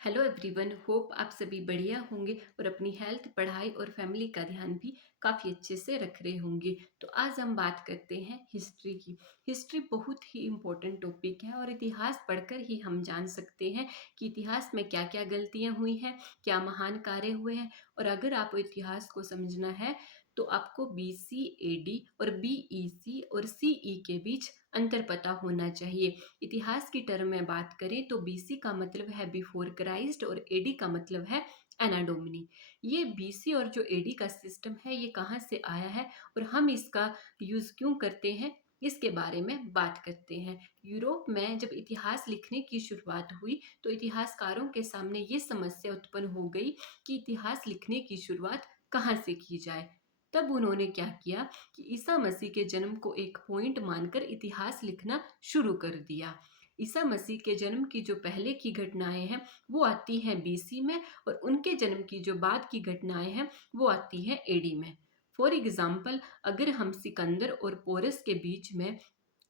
Hello everyone, hope आप सभी बढ़िया होंगे और अपनी हेल्थ, पढ़ाई और फैमिली का ध्यान भी काफ़ी अच्छे से रख रहे होंगे। तो आज हम बात करते हैं हिस्ट्री की। हिस्ट्री बहुत ही इम्पोर्टेंट टॉपिक है और इतिहास पढ़कर ही हम जान सकते हैं कि इतिहास में क्या क्या गलतियां हुई हैं, क्या महान कार्य हुए हैं। और अगर आपको इतिहास को समझना है तो आपको BC, AD और BEC और CE के बीच अंतर पता होना चाहिए। इतिहास की टर्म में बात करें तो BC का मतलब है बिफोर क्राइस्ट और AD का मतलब है एना डोमिनी। ये BC और जो AD का सिस्टम है ये कहाँ से आया है और हम इसका यूज़ क्यों करते हैं, इसके बारे में बात करते हैं। यूरोप में जब इतिहास लिखने की शुरुआत हुई तो इतिहासकारों के सामने ये समस्या उत्पन्न हो गई कि इतिहास लिखने की शुरुआत कहाँ से की जाए। तब उन्होंने क्या किया कि ईसा मसीह के जन्म को एक पॉइंट मानकर इतिहास लिखना शुरू कर दिया। ईसा मसीह के जन्म की जो पहले की घटनाएं हैं वो आती हैं BC में और उनके जन्म की जो बाद की घटनाएं हैं वो आती हैं AD में। फॉर एग्जाम्पल, अगर हम सिकंदर और पोरस के बीच में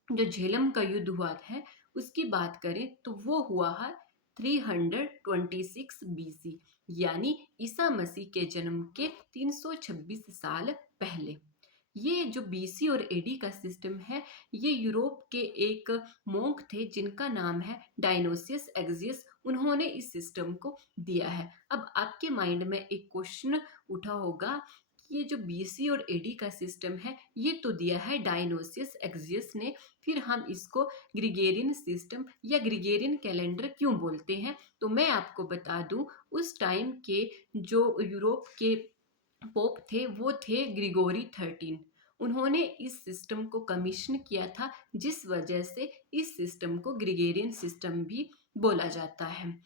जो झेलम का युद्ध हुआ है उसकी बात करें तो वो हुआ है 326 BC, यानी ईसा मसीह के जन्म के 326 साल पहले। ये जो BC और AD का सिस्टम है ये यूरोप के एक मोंक थे जिनका नाम है डायनोसियस एग्जियस, उन्होंने इस सिस्टम को दिया है। अब आपके माइंड में एक क्वेश्चन उठा होगा कि ये जो BC और AD का सिस्टम है ये तो दिया है डायनोसियस एग्जियस ने, फिर हम इसको ग्रिगोरियन सिस्टम या ग्रिगोरियन कैलेंडर क्यों बोलते हैं। तो मैं आपको बता दूं, उस टाइम के जो यूरोप के पोप थे वो थे ग्रिगोरी 13। उन्होंने इस सिस्टम को कमीशन किया था जिस वजह से इस सिस्टम को ग्रिगोरियन सिस्टम भी बोला जाता है।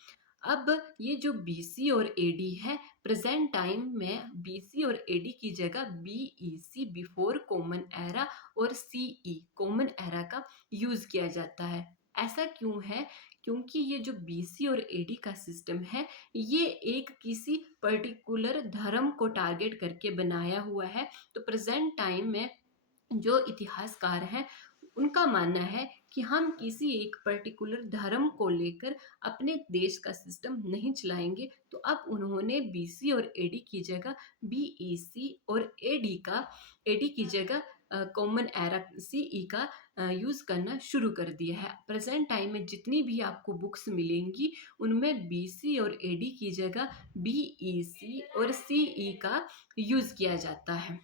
अब ये जो BC और AD है, प्रेजेंट टाइम में BC और AD की जगह BEC बिफोर कॉमन एरा और CE कॉमन एरा का यूज किया जाता है। ऐसा क्यों है? क्योंकि ये जो BC और AD का सिस्टम है ये एक किसी पर्टिकुलर धर्म को टारगेट करके बनाया हुआ है। तो प्रेजेंट टाइम में जो इतिहासकार हैं उनका मानना है कि हम किसी एक पर्टिकुलर धर्म को लेकर अपने देश का सिस्टम नहीं चलाएंगे। तो अब उन्होंने BC और AD की जगह BEC और AD की जगह कॉमन एरा CE का यूज़ करना शुरू कर दिया है। प्रेजेंट टाइम में जितनी भी आपको बुक्स मिलेंगी उनमें BC और AD की जगह BEC और CE का यूज़ किया जाता है।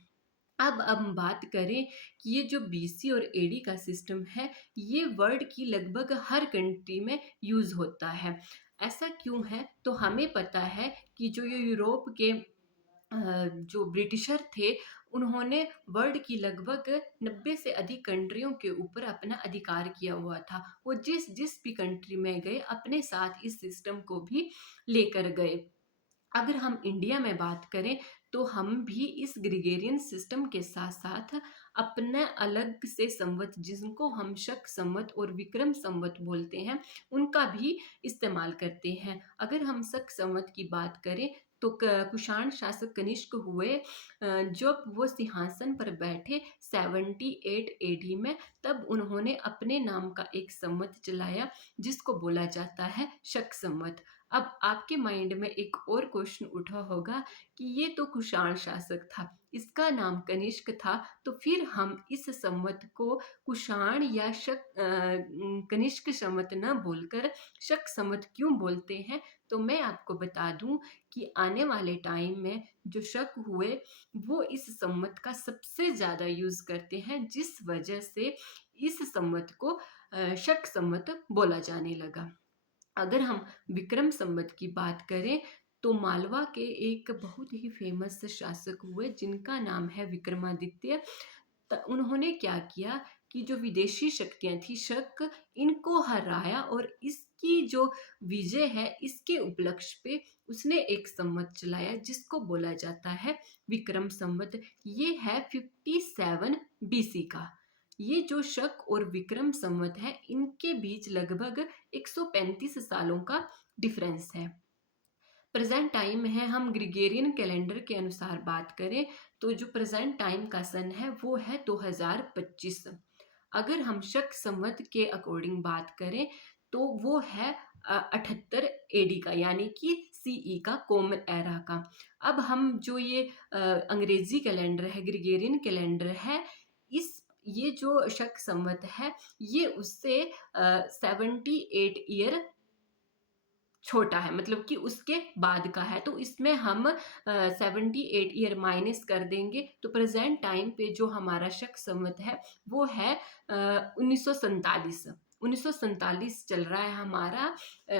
अब हम बात करें कि ये जो BC और AD का सिस्टम है ये वर्ल्ड की लगभग हर कंट्री में यूज़ होता है। ऐसा क्यों है? तो हमें पता है कि जो ये यूरोप के जो ब्रिटिशर थे उन्होंने वर्ल्ड की लगभग 90 से अधिक कंट्रियों के ऊपर अपना अधिकार किया हुआ था। वो जिस जिस भी कंट्री में गए अपने साथ इस सिस्टम को भी लेकर गए। अगर हम इंडिया में बात करें तो हम भी इस ग्रिगोरियन सिस्टम के साथ साथ अपना अलग से संवत जिनको हम शक संवत और विक्रम संवत बोलते हैं उनका भी इस्तेमाल करते हैं। अगर हम शक संवत की बात करें तो कुषाण शासक कनिष्क हुए जब वो सिंहासन पर बैठे 78 AD में, तब उन्होंने अपने नाम का एक संवत चलाया जिसको बोला जाता है शक संवत। अब आपके माइंड में एक और क्वेश्चन उठा होगा कि ये तो कुषाण शासक था, इसका नाम कनिष्क था, तो फिर हम इस संवत को कुषाण या कनिष्क संवत न बोलकर शक संवत क्यों बोलते हैं। तो मैं आपको बता दूं कि आने वाले टाइम में जो शक हुए वो इस संवत का सबसे ज़्यादा यूज़ करते हैं जिस वजह से इस संवत को शक संवत बोला जाने लगा। अगर हम विक्रम संवत की बात करें तो मालवा के एक बहुत ही फेमस शासक हुए जिनका नाम है विक्रमादित्य। उन्होंने क्या किया कि जो विदेशी शक्तियां थी शक, इनको हराया और इसकी जो विजय है इसके उपलक्ष्य पे उसने एक संवत चलाया जिसको बोला जाता है विक्रम संवत। ये है 57 BC का। ये जो शक और विक्रम संवत है इनके बीच लगभग 135 सालों का डिफरेंस है। प्रेजेंट टाइम है, हम ग्रिगोरियन कैलेंडर के अनुसार बात करें तो जो प्रेजेंट टाइम का सन है वो है 2025। अगर हम शक संवत के अकॉर्डिंग बात करें तो वो है 78 एडी का, यानी कि सीई का, कॉमन एरा का। अब हम जो ये अंग्रेजी कैलेंडर है, ग्रिगोरियन कैलेंडर है, इस ये जो शक संवत है, ये उससे 78 ईयर छोटा है, मतलब कि उसके बाद का है। तो इसमें हम 78 ईयर माइनस कर देंगे, तो प्रेजेंट टाइम पे जो हमारा शक संवत है वो है 1947। 1947 चल रहा है हमारा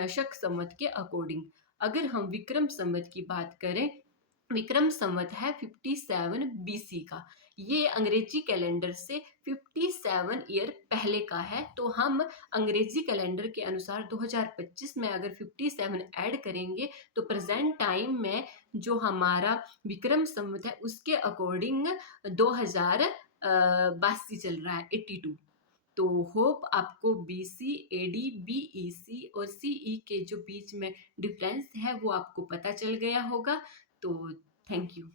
शक संवत के अकॉर्डिंग। अगर हम विक्रम संवत की बात करें, विक्रम संवत है 57 बीसी का। ये अंग्रेजी कैलेंडर से 57 ईयर पहले का है। तो हम अंग्रेजी कैलेंडर के अनुसार 2025 में अगर 57 ऐड करेंगे, तो प्रेजेंट टाइम में जो हमारा विक्रम संवत है उसके अकॉर्डिंग 2082 चल रहा है, 82। तो होप आपको बीसी, एडी, बीईसी और सीई के जो बीच में डिफरेंस है वो आपको पता चल गया होगा। तो थैंक यू।